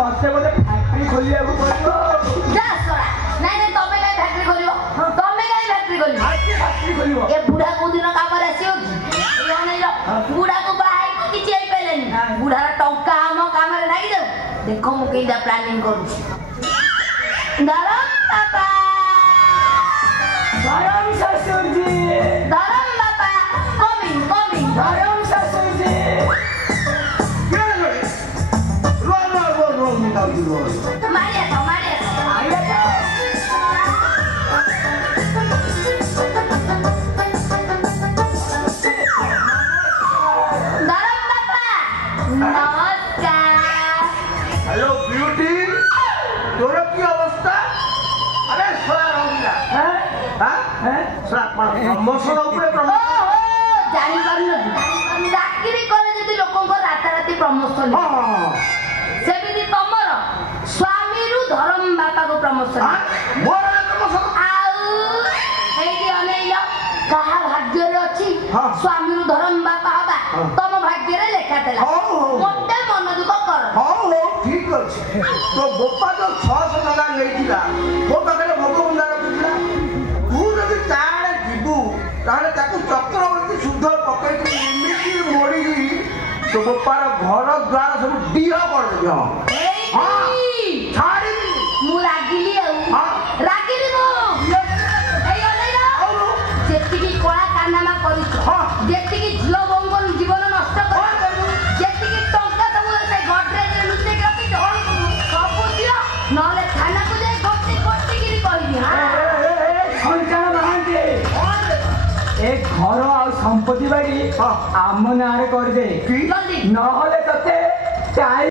मत बोले फैक्ट्री खोलिया को पड़ो जा सरा नहीं नहीं तमे काई फैक्ट्री खोलियो तमे काई फैक्ट्री खोलियो आके फैक्ट्री खोलियो ए बुढ़ा को दिन काम रे आसियो यो नहीं बुढ़ा को बाहाई को किछि आई पेलेनी बुढ़ा टंका हम काम रे नाही दे देखो मु केदा प्लानिंग करू धरम बाबा धरम ससुर जी धरम बाबा कमिंग धरम ससुर जी रो निकाल दी रो मारिया तो आइए धरम बाबा नमस्कार हेलो ब्यूटी तोर की अवस्था अरे सोया रहिला हैं सोया प्रमोशन ऊपर प्रमोशन जानी पारन चाकरी करे जदी लोकन को राता राती प्रमोशन सेमिति तमर स्वामी रु धरम बापा को प्रमोशन मोर प्रमोशन आउ एडी अनेइलो कहा भाग्य रे अछि स्वामी रु धरम बापा हबा तम भाग्य रे लेखा देला मोटे मन दुख कर हो ठीक अछि तो बोपा जो 600 टका लेइतिला वो पाखरे भगवंदा रखिला तू जदी ताळे जीबू ताळे ताकू चक्रवर्ती शुद्ध पकई एमिति मोड़ी तो बोपार घर द्वार सब डीह कर दियो छाड़ी मु रागिली रागिली मु एई अनेइलो जेतिकी कोळा कानामा करी जेतिकी झियो बंगल जीवन नष्ट कर जेतिकी टंका तमु से गड्रेज रे लुचे के रखी सब दियो नले थाना को जाई गोटी गोटी गिरी कहबी हां संचार महांती एक घर आ संपत्ति बाड़ी आम नारे कर दे जल्दी नहले तते